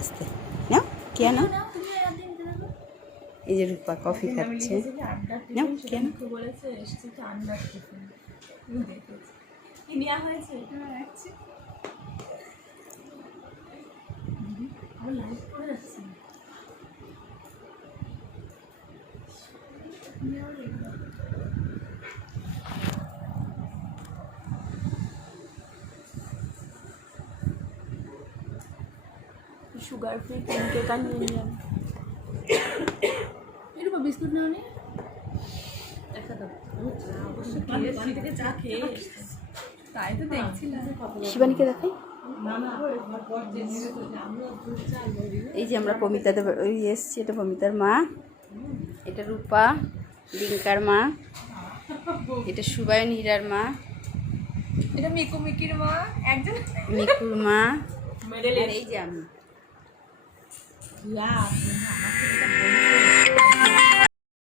আস্তে আস্তে নাও কেন এই যে রূপা কফি খাচ্ছে নাও কেন সুগার ফ্রি কেক আর নিয়ে নিলাম। এরকম বিস্কুট নেওয়া নেই একটা দাও। অবশ্যই থেকে চা খেয়ে তাই তো দেখছিলাম। শিবানীকে দেখাই। এই যে আমরা পমিতাদের ওই এসছি, এটা পমিতার মা, এটা রূপা ডিঙ্কার মা, এটা সুবায়ন হীরার মা, এটা মিকু মিকির মা, একজন মিকুর মা, আর এই যে আমি।